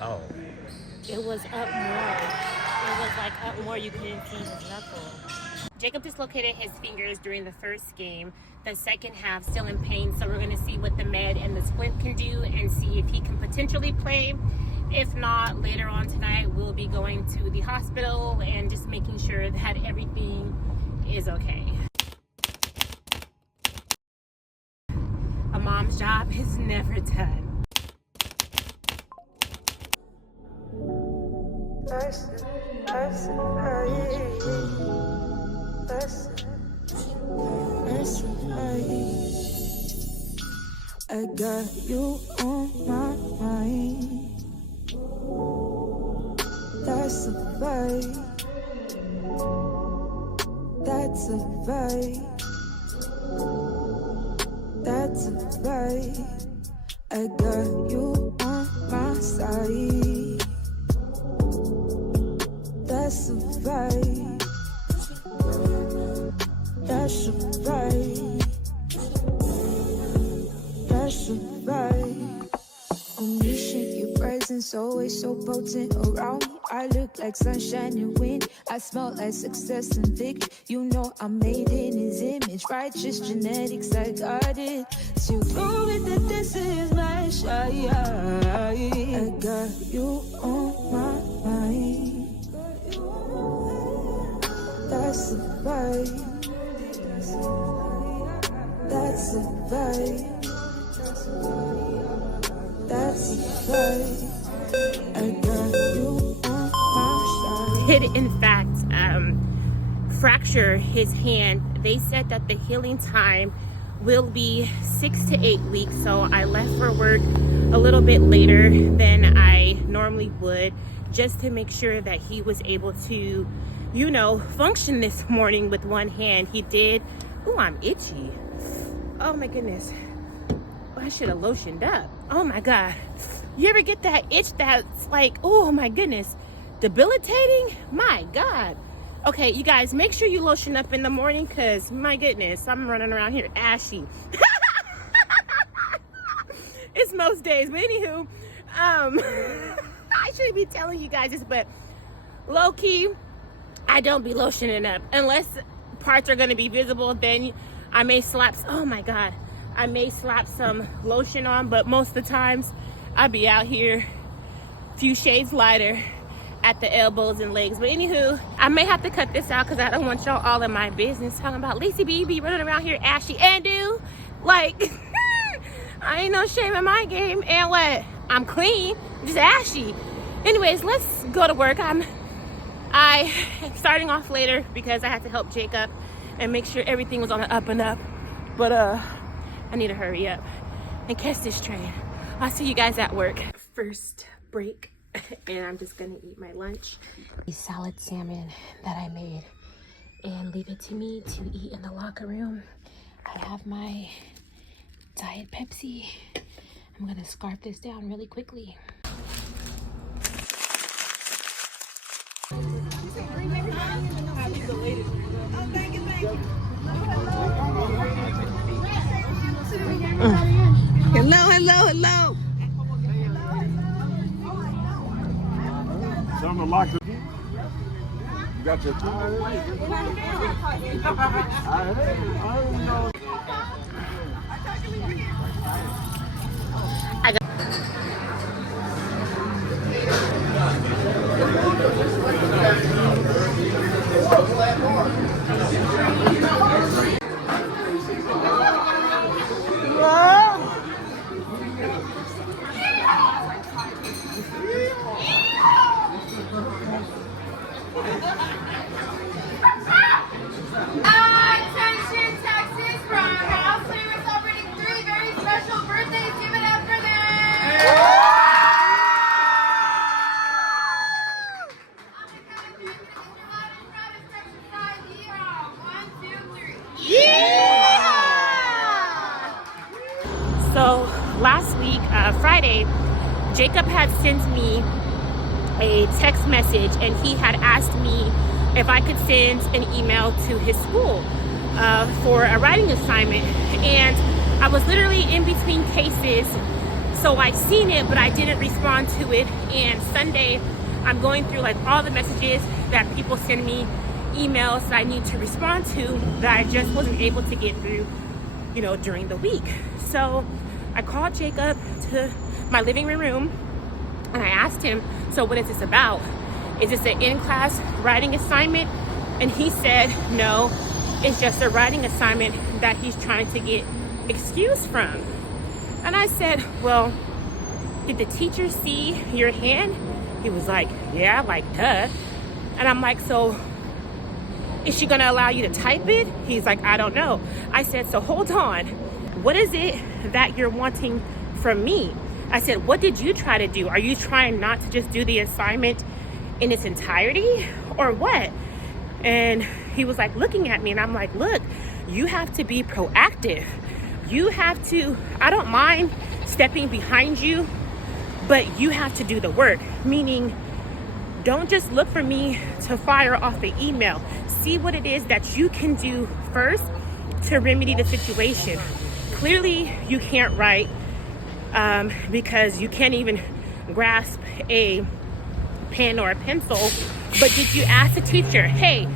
Oh. It was up more. It was like up more. You couldn't see his knuckle. Jacob dislocated his fingers during the first game. The second half, still in pain. So we're going to see what the med and the splint can do and see if he can potentially play. If not, later on tonight, we'll be going to the hospital and just making sure that everything is okay. A mom's job is never done. I got you on my mind. That's a vibe. That's a vibe. That's a vibe. I got you on my side. That's a vibe. That's a vibe. That's a vibe. On me, shake your presence, always so potent around me. I look like sunshine and wind. I smell like success and victory. You know I'm made in his image. Righteous genetics, I got it. So prove it that this is my shot. I got you on my mind. That's a vibe. That's a vibe. That's a vibe. I got you on my side. Did in fact fracture his hand. They said that the healing time will be 6 to 8 weeks. So I left for work a little bit later than I normally would, just to make sure that he was able to, you know, function this morning with one hand. He did. Oh, I'm itchy. Oh my goodness. I should have lotioned up. Oh my God. You ever get that itch that's like, oh my goodness, debilitating? My God. Okay, you guys, make sure you lotion up in the morning, because my goodness, I'm running around here ashy. It's most days, but anywho, I shouldn't be telling you guys this, but low-key, I don't be lotioning up. Unless parts are gonna be visible, then I may slap, oh my God, I may slap some lotion on, but most of the times I be out here a few shades lighter at the elbows and legs. But anywho, I may have to cut this out because I don't want y'all all in my business talking about Leasie B be running around here ashy and do like I ain't no shame in my game. And what? I'm clean, just ashy. Anyways, let's go to work. I'm starting off later because I had to help Jacob and make sure everything was on the up and up. But I need to hurry up and catch this train. I'll see you guys at work. First break, and I'm just gonna eat my lunch. A salad salmon that I made, and leave it to me to eat in the locker room. I have my Diet Pepsi. I'm gonna scarf this down really quickly. Hello, hello, hello. Something like the. You got your two. Attention, Texas, from our house. Today we're celebrating 3 very special birthdays. Give it up for them. On the count of 3, we're going to get loud and proud as Texas pride. Yeehaw. 1, 2, 3. So last week, Friday, Jacob had sent me a text message, and he had asked me if I could send an email to his school for a writing assignment. And I was literally in between cases, So I seen it, but I didn't respond to it. And Sunday, I'm going through like all the messages that people send me, emails that I need to respond to that I just wasn't able to get through, you know, during the week. So I called Jacob to my living room and I asked him, so what is this about? Is this an in-class writing assignment? And he said, no, it's just a writing assignment that he's trying to get excused from. And I said, well, did the teacher see your hand? He was like, yeah, like, duh. And I'm like, so is she gonna allow you to type it? He's like, I don't know. I said, so hold on. What is it that you're wanting from me? I said, what did you try to do? Are you trying not to just do the assignment in its entirety or what? And he was like looking at me and I'm like, look, you have to be proactive. You have to, I don't mind stepping behind you, but you have to do the work. Meaning, don't just look for me to fire off the email. See what it is that you can do first to remedy the situation. Clearly, you can't write because you can't even grasp a pen or a pencil. But did you ask the teacher, hey,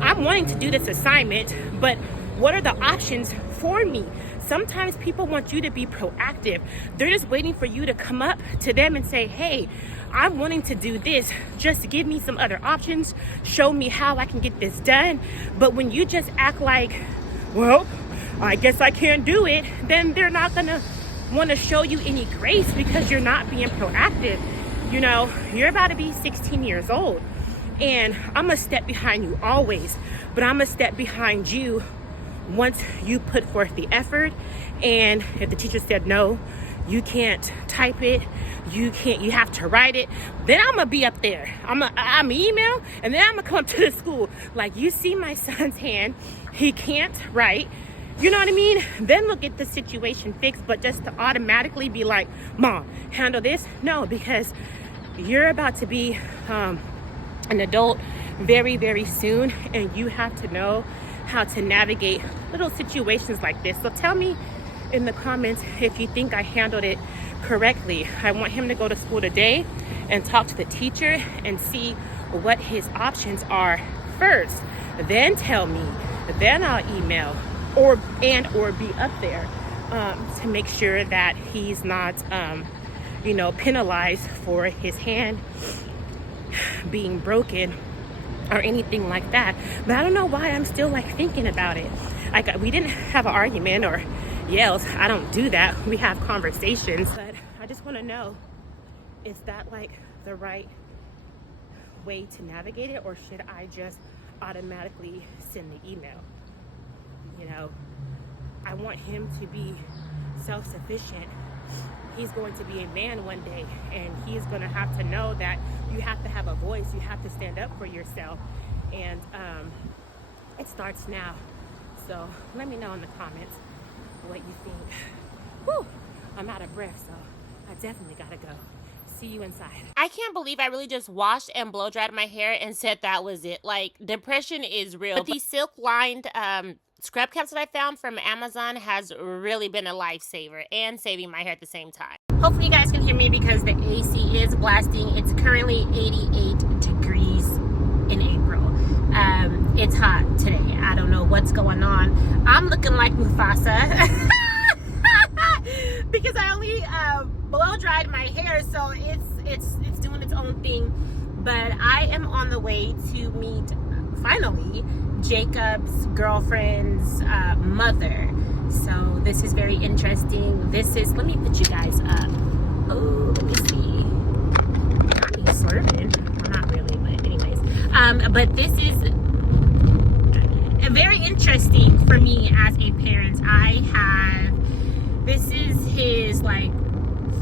I'm wanting to do this assignment, but what are the options for me? Sometimes people want you to be proactive. They're just waiting for you to come up to them and say, hey, I'm wanting to do this. Just give me some other options. Show me how I can get this done. But when you just act like, well, I guess I can't do it, then they're not gonna want to show you any grace because you're not being proactive. You know, you're about to be 16 years old and I'm gonna step behind you always, but I'm gonna step behind you once you put forth the effort. And if the teacher said no, you can't type it, you have to write it, then I'm gonna be up there. I'm email and then I'm gonna come to the school like, you see my son's hand, he can't write, you know what I mean? Then we'll get the situation fixed. But just to automatically be like, mom, handle this, no, because you're about to be an adult very, very soon, and you have to know how to navigate little situations like this. So tell me in the comments if you think I handled it correctly. I want him to go to school today and talk to the teacher and see what his options are first. Then tell me, then I'll email or be up there to make sure that he's not penalized for his hand being broken or anything like that. But I don't know why I'm still like thinking about it. Like, we didn't have an argument or yells. I don't do that. We have conversations. But I just want to know, is that like the right way to navigate it, or should I just automatically send the email? You know, I want him to be self-sufficient. He's going to be a man one day, and he's going to have to know that you have to have a voice. You have to stand up for yourself, and it starts now. So let me know in the comments what you think. Whew, I'm out of breath, so I definitely gotta go. See you inside. I can't believe I really just washed and blow dried my hair and said that was it. Like, depression is real. But these silk lined scrub caps that I found from Amazon has really been a lifesaver and saving my hair at the same time. Hopefully you guys can hear me because the AC is blasting. It's currently 88 degrees in April. It's hot today. I don't know what's going on. I'm looking like Mufasa because I only blow dried my hair, so it's doing its own thing. But I am on the way to meet, finally, Jacob's girlfriend's mother. So this is very interesting. This is, let me put you guys up. Oh, let me see. He's swerving. Well, not really, but anyways. But this is very interesting for me as a parent. This is his like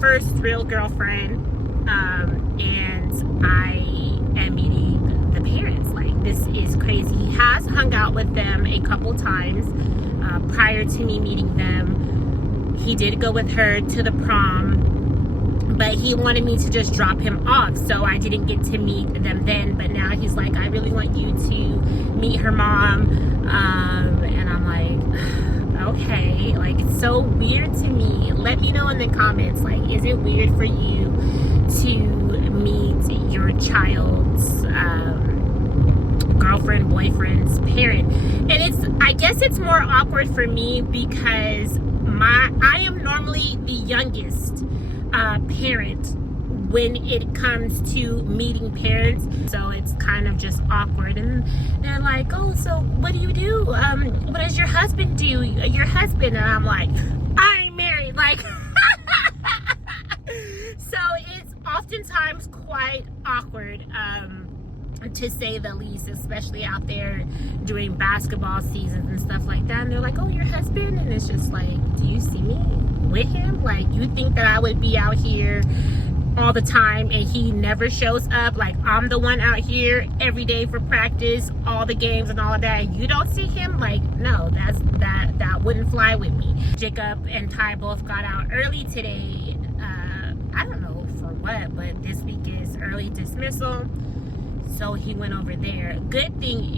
first real girlfriend, and I am meeting the parents. Like, this is crazy. He has hung out with them a couple times prior to me meeting them. He did go with her to the prom, but he wanted me to just drop him off, so I didn't get to meet them then. But now he's like, I really want you to meet her mom, and I'm like, okay, like, it's so weird to me. Let me know in the comments, like, is it weird for you to meet your child's girlfriend, boyfriend's parent? And I guess it's more awkward for me because I am normally the youngest parent when it comes to meeting parents, so it's kind of just awkward. And they're like, oh, so what do you do? What does your husband do? Your husband? And I'm like, I'm married. Like, so it's oftentimes quite awkward, to say the least, especially out there during basketball seasons and stuff like that. And they're like, oh, your husband? And it's just like, do you see me with him? Like, you think that I would be out here all the time and he never shows up? Like, I'm the one out here every day for practice, all the games and all of that, and you don't see him? Like, no, that wouldn't fly with me. Jacob and Ty both got out early today. I don't know for what, but this week is early dismissal, so he went over there. Good thing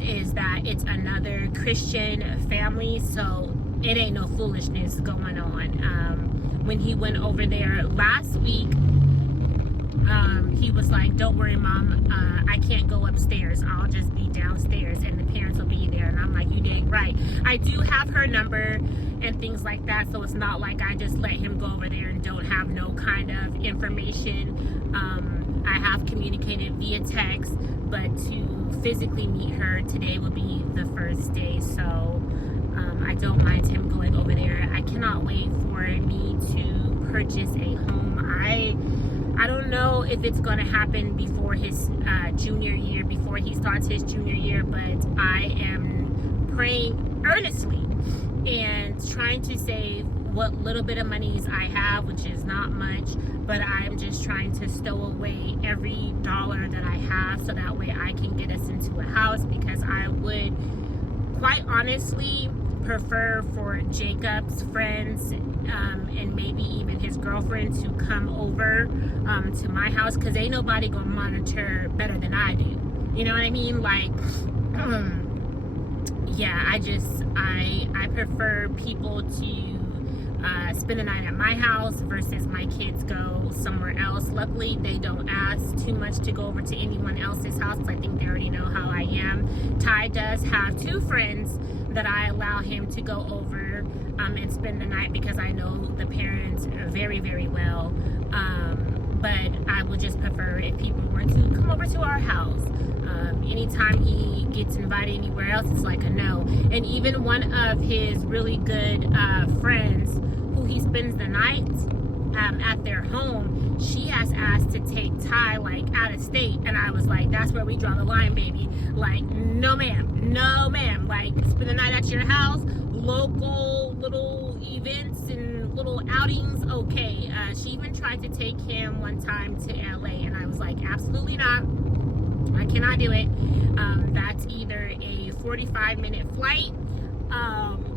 is that it's another Christian family, so it ain't no foolishness going on. When he went over there last week, he was like, don't worry, Mom, I can't go upstairs, I'll just be downstairs and the parents will be there. And I'm like, you dang right. I do have her number and things like that, so it's not like I just let him go over there and don't have no kind of information. I have communicated via text, but to physically meet her today will be the first day, so I don't mind him going over there. I cannot wait for me to purchase a home. I don't know if it's going to happen before his junior year, before he starts his junior year, but I am praying earnestly and trying to save what little bit of monies I have, which is not much, but I'm just trying to stow away every dollar that I have so that way I can get us into a house, because I would quite honestly prefer for Jacob's friends and maybe even his girlfriend to come over to my house, because ain't nobody gonna monitor better than I do. You know what I mean? Like, yeah, I prefer people to spend the night at my house versus my kids go somewhere else. Luckily, they don't ask too much to go over to anyone else's house, because I think they already know how I am. Ty does have 2 friends that I allow him to go over and spend the night, because I know the parents very, very well. But I would just prefer if people were to come over to our house. Anytime he gets invited anywhere else, it's like a no. And even one of his really good friends who he spends the night at their home, she has asked to take Ty, like, out of state. And I was like, that's where we draw the line, baby. Like, no ma'am, no ma'am. Like, spend the night at your house, local little events and little outings, okay. She even tried to take him one time to LA, and I was like, absolutely not. I cannot do it. That's either a 45-minute flight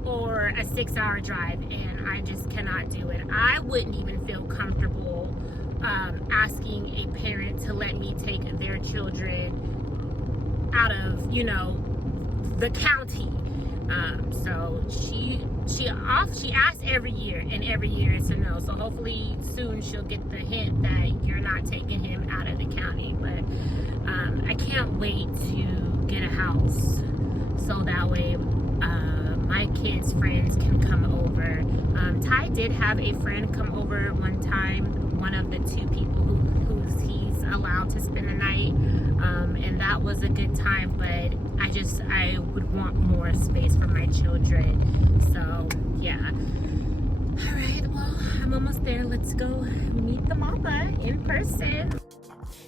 or a 6-hour drive, and I just cannot do it. I wouldn't even feel comfortable asking a parent to let me take their children out of, you know, the county. So she asks every year, and every year it's a no. So hopefully soon she'll get the hint that you're not taking him out of the county. But I can't wait to get a house, so that way my kids' friends can come over. Ty did have a friend come over one time, one of the 2 people who's he's allowed to spend the night, and that was a good time, but I would want more space for my children. So yeah. All right, well, I'm almost there. Let's go meet the mama in person.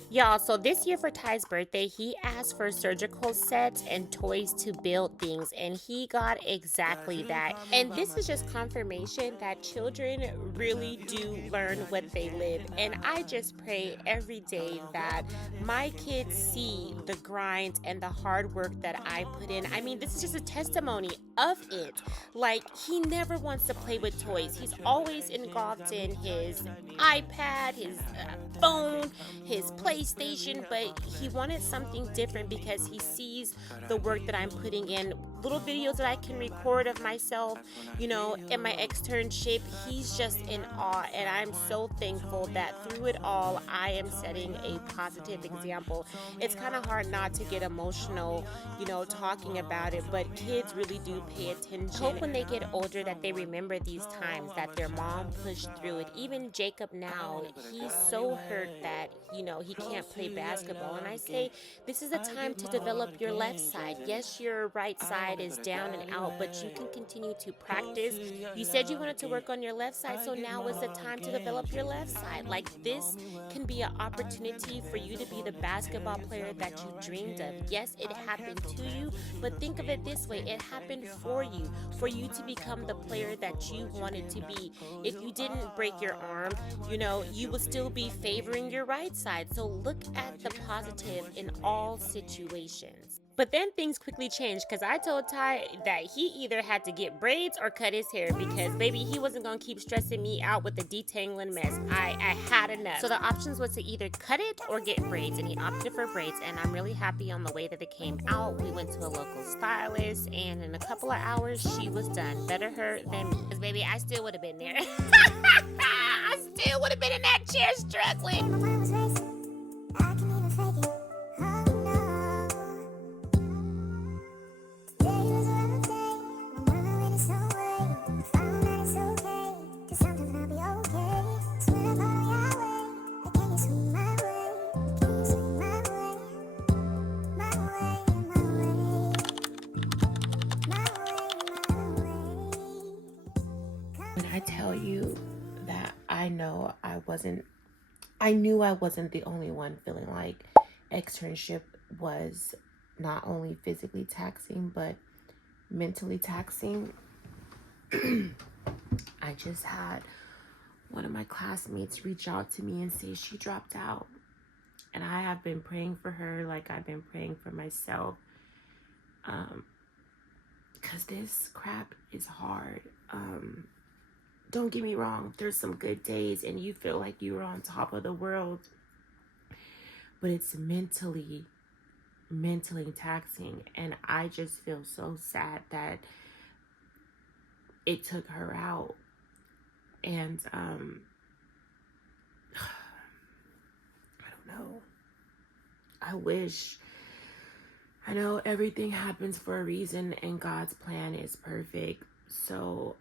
Y'all, so this year for Ty's birthday, he asked for surgical sets and toys to build things, and he got exactly that. And this is just confirmation that children really do learn what they live. And I just pray every day that my kids see the grind and the hard work that I put in. I mean, this is just a testimony of it. Like, he never wants to play with toys. He's always engulfed in his iPad, his phone, his PlayStation, but he wanted something different because he sees the work that I'm putting in little videos that I can record of myself, you know, in my externship. He's just in awe, and I'm so thankful that through it all, I am setting a positive example. It's kind of hard not to get emotional, you know, talking about it, but kids really do pay attention. I hope when they get older that they remember these times that their mom pushed through it. Even Jacob now, he's so hurt that, you know, he can't play basketball. And I say, this is the time to develop your left side. Yes, your right side is down and out, but you can continue to practice. You said you wanted to work on your left side, so now is the time to develop your left side. Like, this can be an opportunity for you to be the basketball player that you dreamed of. Yes, it happened to you, but think of it this way: it happened for you to become the player that you wanted to be. If you didn't break your arm, you know, you would still be favoring your right side. So look at the positive in all situations. But then things quickly changed, because I told Ty that he either had to get braids or cut his hair, because baby, he wasn't gonna keep stressing me out with the detangling mess. I had enough. So the options was to either cut it or get braids, and he opted for braids, and I'm really happy on the way that it came out. We went to a local stylist, and in a couple of hours she was done. Better her than me, because baby, I still would have been there. I still would have been in that chair struggling. When I tell you that I knew I wasn't the only one feeling like externship was not only physically taxing, but mentally taxing. I just had one of my classmates reach out to me and say she dropped out. And I have been praying for her like I've been praying for myself. Because this crap is hard. Don't get me wrong, there's some good days and you feel like you're on top of the world. But it's mentally taxing. And I just feel so sad that it took her out. And I don't know. I know everything happens for a reason and God's plan is perfect. So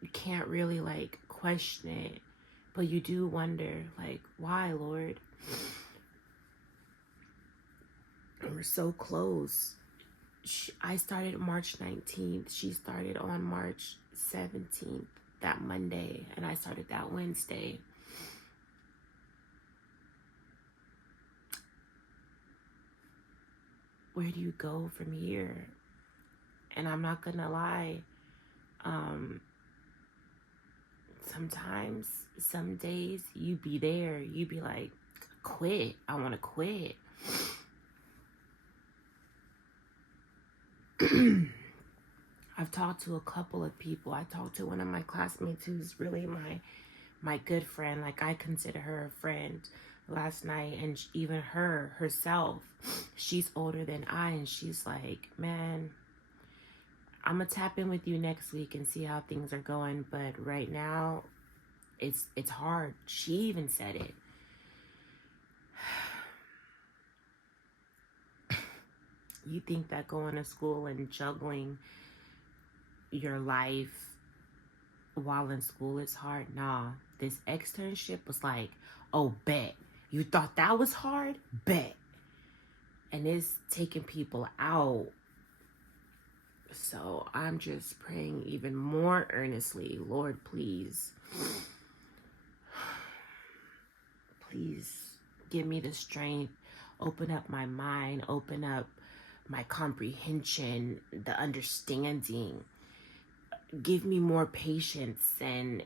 you can't really like question it, but you do wonder, like, why, Lord? And we're so close. I started March 19th. She started on March 17th, that Monday, and I started that Wednesday. Where do you go from here? And I'm not gonna lie, sometimes, some days you be there, you be like, quit, I want to quit. I've talked to a couple of people. I talked to one of my classmates who's really my good friend. Like, I consider her a friend, last night. And even herself, she's older than I, and she's like, man, I'm gonna tap in with you next week and see how things are going. But right now, it's hard. She even said it. You think that going to school and juggling your life while in school is hard? Nah, this externship was like, oh, bet. You thought that was hard? Bet. And it's taking people out. So I'm just praying even more earnestly, Lord, please. Please give me the strength. Open up my mind. Open up my comprehension, the understanding. Give me more patience and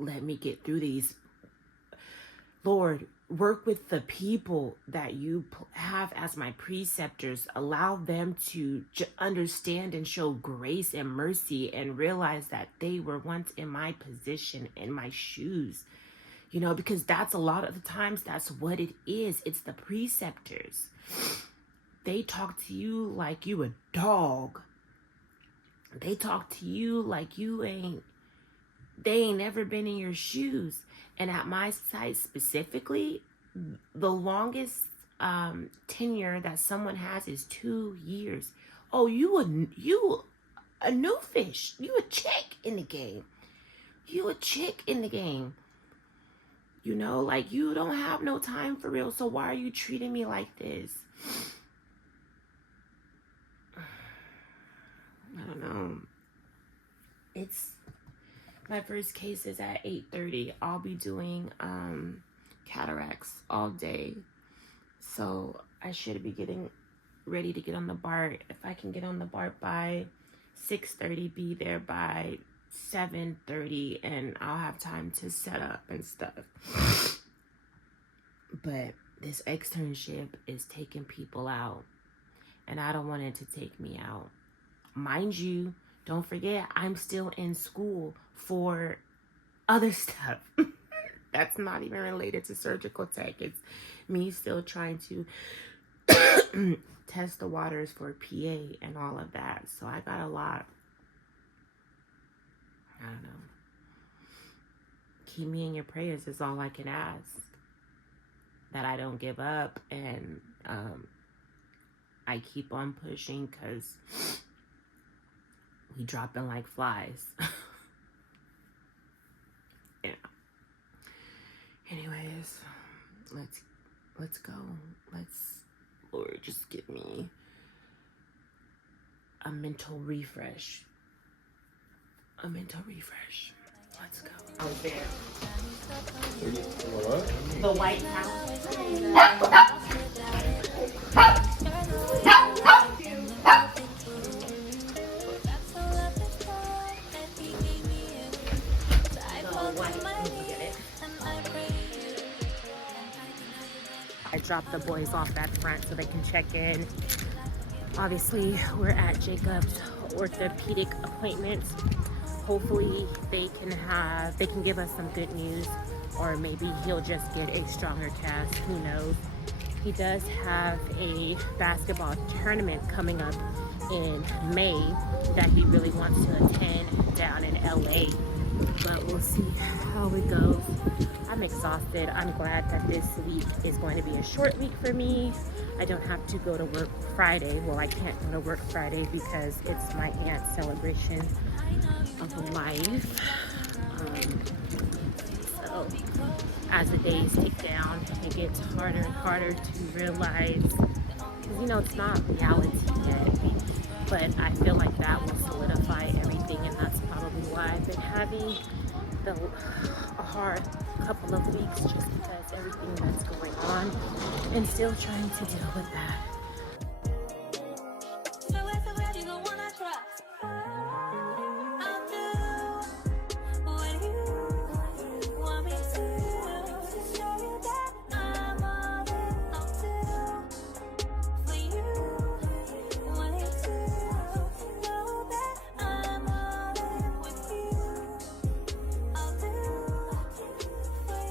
let me get through these. Lord, work with the people that you have as my preceptors. Allow them to understand and show grace and mercy and realize that they were once in my position, in my shoes. You know, because that's a lot of the times that's what it is. It's the preceptors. They talk to you like you a dog. They talk to you like they ain't never been in your shoes. And at my site specifically, the longest tenure that someone has is 2 years. Oh, you a new fish. You a chick in the game. You a chick in the game. You know, like, you don't have no time for real. So why are you treating me like this? I don't know. It's my first case is at 8:30. I'll be doing cataracts all day. So I should be getting ready to get on the BART. If I can get on the BART by 6:30, be there by 7:30, and I'll have time to set up and stuff. But this externship is taking people out, and I don't want it to take me out. Mind you, don't forget, I'm still in school for other stuff. That's not even related to surgical tech. It's me still trying to test the waters for PA and all of that. So I got a lot. I don't know. Keep me in your prayers is all I can ask. That I don't give up, and I keep on pushing, because we dropping like flies. Yeah. Anyways, let's go. Lord, just give me a mental refresh. A mental refresh. Let's go. I was there. The White House. I dropped the boys off at front so they can check in. Obviously, we're at Jacob's orthopedic appointments. Hopefully they can give us some good news, or maybe he'll just get a stronger cast. Who knows? He does have a basketball tournament coming up in May that he really wants to attend down in LA. But we'll see how it goes. I'm exhausted. I'm glad that this week is going to be a short week for me. I don't have to go to work Friday. Well, I can't go to work Friday because it's my aunt's celebration of life. So as the days tick down, it gets harder and harder to realize, because you know it's not reality yet, but I feel like that will solidify everything, and that's probably why I've been having a hard couple of weeks, just because everything that's going on and still trying to deal with that.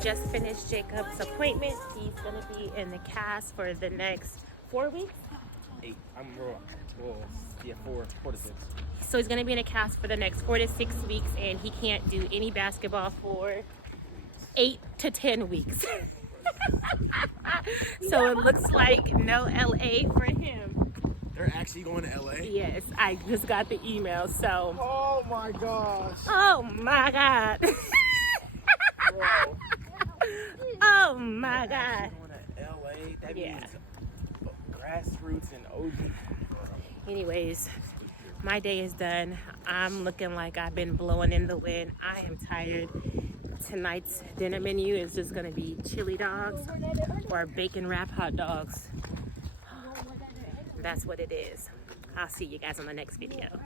Just finished Jacob's appointment. He's going to be in the cast for the next 4 weeks. 8. I'm wrong. Well, yeah, 4 to 6. So he's going to be in a cast for the next 4 to 6 weeks, and he can't do any basketball for 8 to 10 weeks. So it looks like no LA for him. They're actually going to LA? Yes, I just got the email, so. Oh my gosh. Oh my God. Bro. Oh my God. Going to LA? That Yeah. means grassroots and OG. Anyways, my day is done. I'm looking like I've been blowing in the wind. I am tired. Tonight's dinner menu is just gonna be chili dogs or bacon wrap hot dogs. That's what it is. I'll see you guys on the next video.